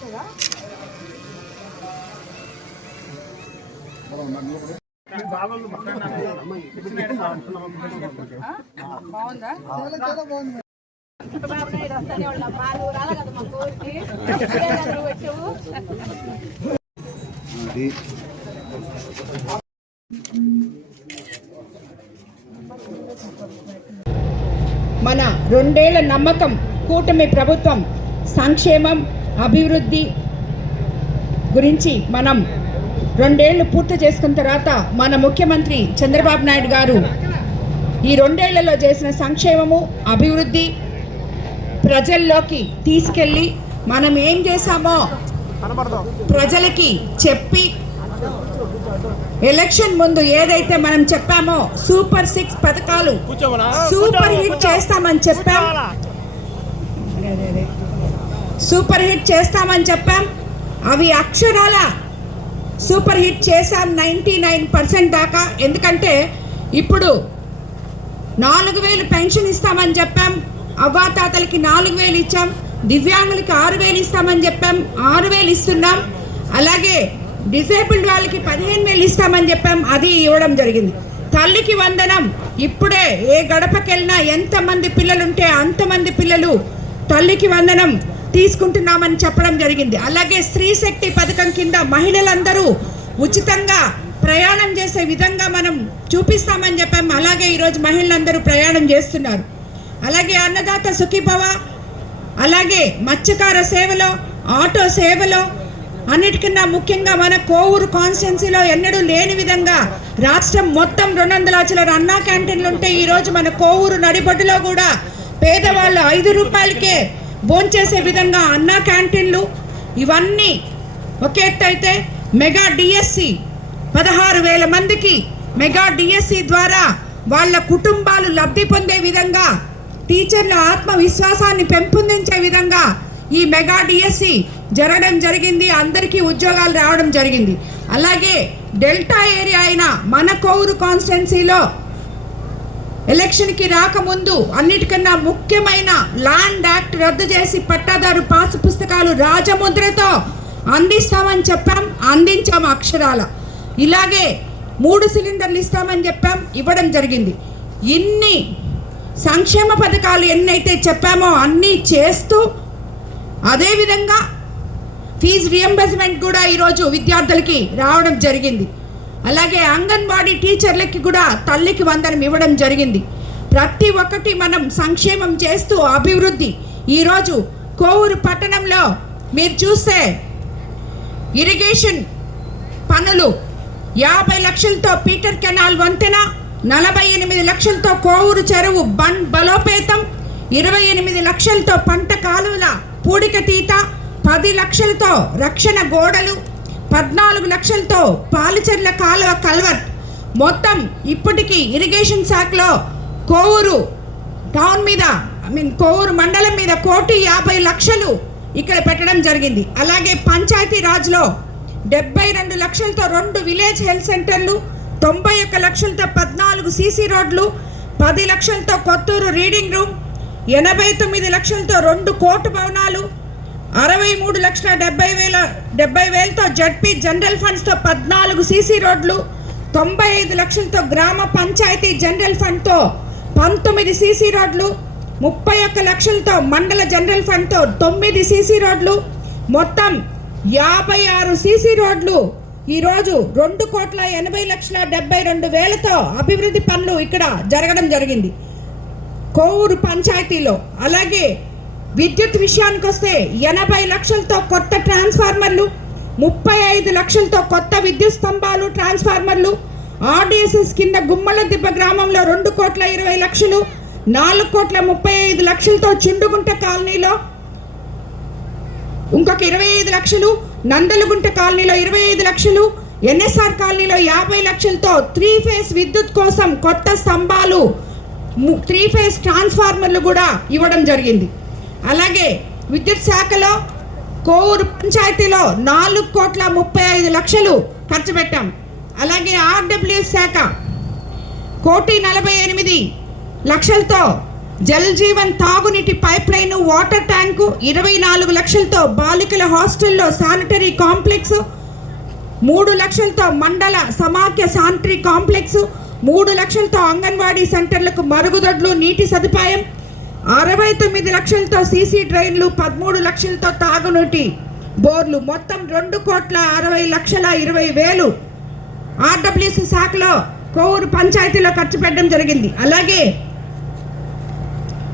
మన 2 ఏళ్ల నమ్మకం కూటమి ప్రభుత్వం సంక్షేమం అభివృద్ధి గురించి మనం 2 ఏళ్లు పూర్తి చేసుకున్న తర్వాత మన ముఖ్యమంత్రి చంద్రబాబు నాయుడు గారు ఈ 2 ఏళ్లలో చేసిన సంక్షేమము అభివృద్ధి ప్రజల్లోకి తీసుకెళ్ళి మనం ఏం చేశామో ప్రజలకి చెప్పి ఎలక్షన్ ముందు ఏదైతే మనం చెప్పామో సూపర్ 6 పథకాలు సూపర్ హిట్ చేస్తామని చెప్పాం అవి అక్షరాల సూపర్ హిట్ చేశాం 99% దాకా. ఎందుకంటే ఇప్పుడు 4000 పెన్షన్ ఇస్తామని చెప్పాం, అవ్వాతాతలకి 4000 ఇచ్చాం, దివ్యాంగులకి 6000 ఇస్తామని చెప్పాం, 6000 ఇస్తున్నాం. అలాగే డిసేబుల్డ్ వాళ్ళకి 15000 ఇస్తామని చెప్పాం, అది ఇవ్వడం జరిగింది. తల్లికి వందనం ఇప్పుడే ఏ గడపకెళ్ళినా ఎంతమంది పిల్లలుంటే అంతమంది పిల్లలు తల్లికి వందనం తీసుకుంటున్నామని చెప్పడం జరిగింది. అలాగే స్త్రీ శక్తి పథకం కింద మహిళలందరూ ఉచితంగా ప్రయాణం చేసే విధంగా మనం చూపిస్తామని చెప్పాం. అలాగే ఈరోజు మహిళలందరూ ప్రయాణం చేస్తున్నారు. అలాగే అన్నదాత సుఖీభవ, అలాగే మత్స్యకార సేవలో, ఆటో సేవలో, అన్నిటికన్నా ముఖ్యంగా మన కోవూరు కాన్స్టిట్యున్సీలో ఎన్నడూ లేని విధంగా రాష్ట్రం మొత్తం 200 చిల్లర అన్నా క్యాంటీన్లు ఉంటే ఈరోజు మన కోవూరు నడిబొడ్డులో కూడా పేదవాళ్ళు 5 రూపాయలకే భోంచేసే విధంగా అన్నా క్యాంటీన్లు. ఇవన్నీ ఒక ఎత్తు అయితే మెగా డిఎస్సి 16,000 మందికి మెగా డిఎస్సి ద్వారా వాళ్ళ కుటుంబాలు లబ్ధి పొందే విధంగా, టీచర్ల ఆత్మవిశ్వాసాన్ని పెంపొందించే విధంగా ఈ మెగా డిఎస్సి జరగడం జరిగింది. అందరికీ ఉద్యోగాలు రావడం జరిగింది. అలాగే డెల్టా ఏరియా అయిన మన కోవూరు కాన్స్టిట్యున్సీలో ఎలక్షన్కి రాకముందు అన్నిటికన్నా ముఖ్యమైన ల్యాండ్ యాక్ట్ రద్దు చేసి పట్టాదారు పాసు పుస్తకాలు రాజముద్రతో అందిస్తామని చెప్పాం, అందించాము అక్షరాల. ఇలాగే 3 సిలిండర్లు ఇస్తామని చెప్పాం, ఇవ్వడం జరిగింది. ఇన్ని సంక్షేమ పథకాలు ఎన్నైతే చెప్పామో అన్నీ చేస్తూ అదేవిధంగా ఫీజు రియంబర్స్మెంట్ కూడా ఈరోజు విద్యార్థులకి రావడం జరిగింది. అలాగే అంగన్వాడీ టీచర్లకి కూడా తల్లికి వందనం ఇవ్వడం జరిగింది. ప్రతి ఒక్కటి మనం సంక్షేమం చేస్తూ అభివృద్ధి. ఈరోజు కోవూరు పట్టణంలో మీరు చూస్తే ఇరిగేషన్ పనులు 50 లక్షలతో పీటర్ కెనాల్ వంతెన, 48 లక్షలతో కోవూరు చెరువు బలోపేతం, 28 లక్షలతో పంట కాలువల పూడికతీత, 10 లక్షలతో రక్షణ గోడలు, 14 లక్షలతో పాలచెర్ల కాలువ కల్వర్ట్. మొత్తం ఇప్పటికీ ఇరిగేషన్ శాఖలో కోవూరు టౌన్ మీద కోవూరు మండలం మీద 1,50,00,000 ఇక్కడ పెట్టడం జరిగింది. అలాగే పంచాయతీ రాజ్లో 72 లక్షలతో 2 విలేజ్ హెల్త్ సెంటర్లు, 91 లక్షలతో 14 సీసీ రోడ్లు, 10 లక్షలతో కొత్తూరు రీడింగ్ రూమ్, 89 లక్షలతో 2 కోర్టు భవనాలు, 63,70,000తో జడ్పీ జనరల్ ఫండ్స్తో 14 సీసీ రోడ్లు, 95 లక్షలతో గ్రామ పంచాయతీ జనరల్ ఫండ్తో 19 సీసీ రోడ్లు, 31 లక్షలతో మండల జనరల్ ఫండ్తో 9 సీసీ రోడ్లు, మొత్తం 56 సీసీ రోడ్లు. ఈరోజు 2,80,72,000తో అభివృద్ధి పనులు ఇక్కడ జరగడం జరిగింది కోవూరు పంచాయతీలో. అలాగే విద్యుత్ విషయానికి వస్తే 80 లక్షలతో కొత్త ట్రాన్స్ఫార్మర్లు, 35 లక్షలతో కొత్త విద్యుత్ స్తంభాలు ట్రాన్స్ఫార్మర్లు, ఆర్డీఎస్ఎస్ కింద గుమ్మల దిబ్బ గ్రామంలో 2,20,00,000, 4,35,00,000తో చుండుగుంట కాలనీలో ఇంకొక 25 లక్షలు, నందలగుంట కాలనీలో 25 లక్షలు, ఎన్ఎస్ఆర్ కాలనీలో 50 లక్షలతో 3 ఫేజ్ విద్యుత్ కోసం కొత్త స్తంభాలు, 3 ఫేజ్ ట్రాన్స్ఫార్మర్లు కూడా ఇవ్వడం జరిగింది. అలాగే విద్యుత్ శాఖలో కోవూరు పంచాయతీలో 4,35,00,000 ఖర్చు పెట్టాం. అలాగే ఆర్డబ్ల్యూఎస్ శాఖ 1,48,00,000తో జల్ జీవన్ తాగునీటి పైప్ లైన్, వాటర్ ట్యాంకు, 24 లక్షలతో బాలికల హాస్టల్లో శానిటరీ కాంప్లెక్స్, 3 లక్షలతో మండల సమాఖ్య శానిటరీ కాంప్లెక్స్, 3 లక్షలతో అంగన్వాడీ సెంటర్లకు మరుగుదొడ్లు, నీటి సదుపాయం, 69 లక్షలతో సీసీ డ్రైన్లు, 13 లక్షలతో తాగునీటి బోర్లు, మొత్తం 2,60,20,000 ఆర్డబ్ల్యూసీ శాఖలో కోవూరు పంచాయతీలో ఖర్చు పెట్టడం జరిగింది. అలాగే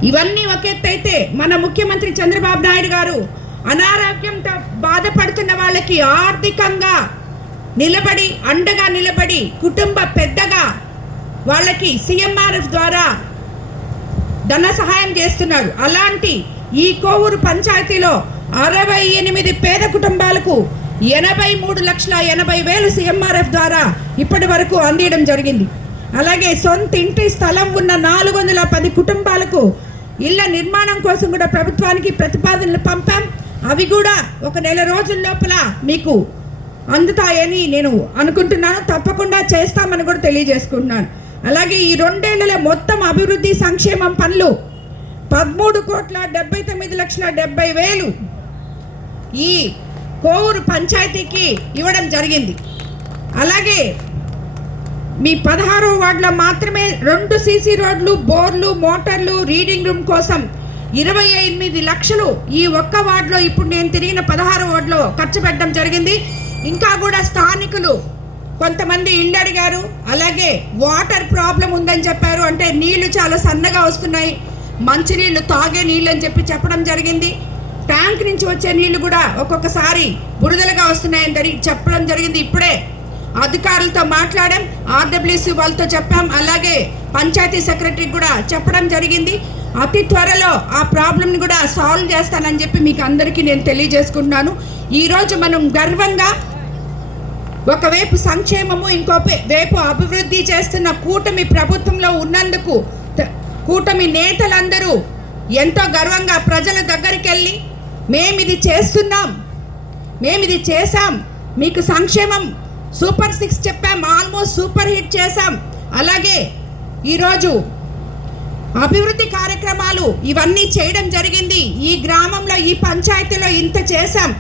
ఇవన్నీ ఒక ఎత్తు అయితే మన ముఖ్యమంత్రి చంద్రబాబు నాయుడు గారు అనారోగ్యంతో బాధపడుతున్న వాళ్ళకి ఆర్థికంగా నిలబడి, అండగా నిలబడి, కుటుంబ పెద్దగా వాళ్ళకి CMRF ద్వారా ధన సహాయం చేస్తున్నారు. అలాంటి ఈ కోవూరు పంచాయతీలో 68 పేద కుటుంబాలకు 83,80,000 CMRF ద్వారా ఇప్పటి వరకు అందించడం జరిగింది. అలాగే సొంత ఇంటి స్థలం ఉన్న 410 కుటుంబాలకు ఇళ్ల నిర్మాణం కోసం కూడా ప్రభుత్వానికి ప్రతిపాదనలు పంపాం. అవి కూడా ఒక నెల రోజుల లోపల మీకు అందుతాయని నేను అనుకుంటున్నాను. తప్పకుండా చేస్తామని కూడా తెలియజేసుకుంటున్నాను. అలాగే ఈ 2 ఏళ్లలో మొత్తం అభివృద్ధి సంక్షేమం పనులు 13,79,70,000 ఈ కోవూరు పంచాయతీకి ఇవ్వడం జరిగింది. అలాగే మీ 16వ వార్డులో మాత్రమే 2 సీసీ రోడ్లు, బోర్లు, మోటార్లు, రీడింగ్ రూమ్ కోసం 28 లక్షలు ఈ ఒక్క వార్డులో ఇప్పుడు నేను తిరిగిన 16వ వార్డులో ఖర్చు పెట్టడం జరిగింది. ఇంకా కూడా స్థానికులు కొంతమంది ఇళ్ళు అడిగారు. అలాగే వాటర్ ప్రాబ్లం ఉందని చెప్పారు. అంటే నీళ్లు చాలా సన్నగా వస్తున్నాయి, మంచినీళ్ళు తాగే నీళ్ళు అని చెప్పడం జరిగింది. ట్యాంక్ నుంచి వచ్చే నీళ్లు కూడా ఒక్కొక్కసారి బురదలుగా వస్తున్నాయని చెప్పడం జరిగింది. ఇప్పుడే అధికారులతో మాట్లాడాం, ఆర్డబ్ల్యూసీ వాళ్ళతో చెప్పాం, అలాగే పంచాయతీ సెక్రటరీకి కూడా చెప్పడం జరిగింది. అతి త్వరలో ఆ ప్రాబ్లంని కూడా సాల్వ్ చేస్తానని చెప్పి మీకు అందరికీ నేను తెలియజేసుకుంటున్నాను. ఈరోజు మనం గర్వంగా ఒకవైపు సంక్షేమము, ఇంకో వైపు అభివృద్ధి చేస్తున్న కూటమి ప్రభుత్వంలో ఉన్నందుకు కూటమి నేతలందరూ ఎంతో గర్వంగా ప్రజల దగ్గరికి వెళ్ళి మేమిది చేస్తున్నాం, మేమిది చేశాం, మీకు సంక్షేమం సూపర్ 6 చెప్పాం, ఆల్మోస్ట్ సూపర్ హిట్ చేశాం, అలాగే ఈరోజు అభివృద్ధి కార్యక్రమాలు ఇవన్నీ చేయడం జరిగింది, ఈ గ్రామంలో ఈ పంచాయతీలో ఇంత చేశాం,